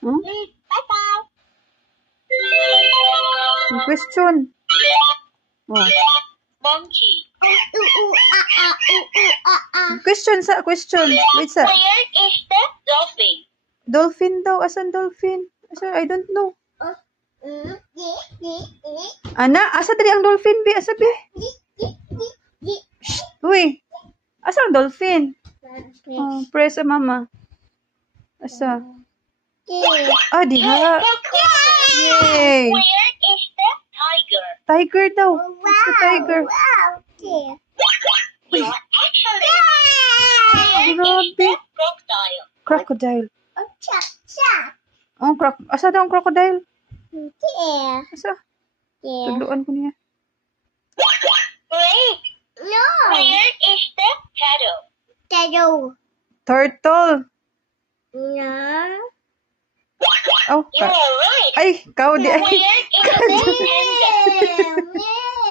Hmm? Bye-bye. Yung question. Oh. Monkey. Question. Wait sa. Where is the dolphin? Dolphin daw. Asan dolphin? Asa? I don't know. Ana, asa tadi ang dolphin, bi? Asa, bi? Uy. Asa ang dolphin? Oh, press sa mama. Asa? Ah, diha. Yay. Where is the tiger? Tiger daw. Asa tiger? You're excellent. Where is the crocodile? Crocodile. Oh, asa daw ang crocodile? Asa? Tuluan ko niya. Where is the Turtle. Oh, You're right. ay, kau di. Where is the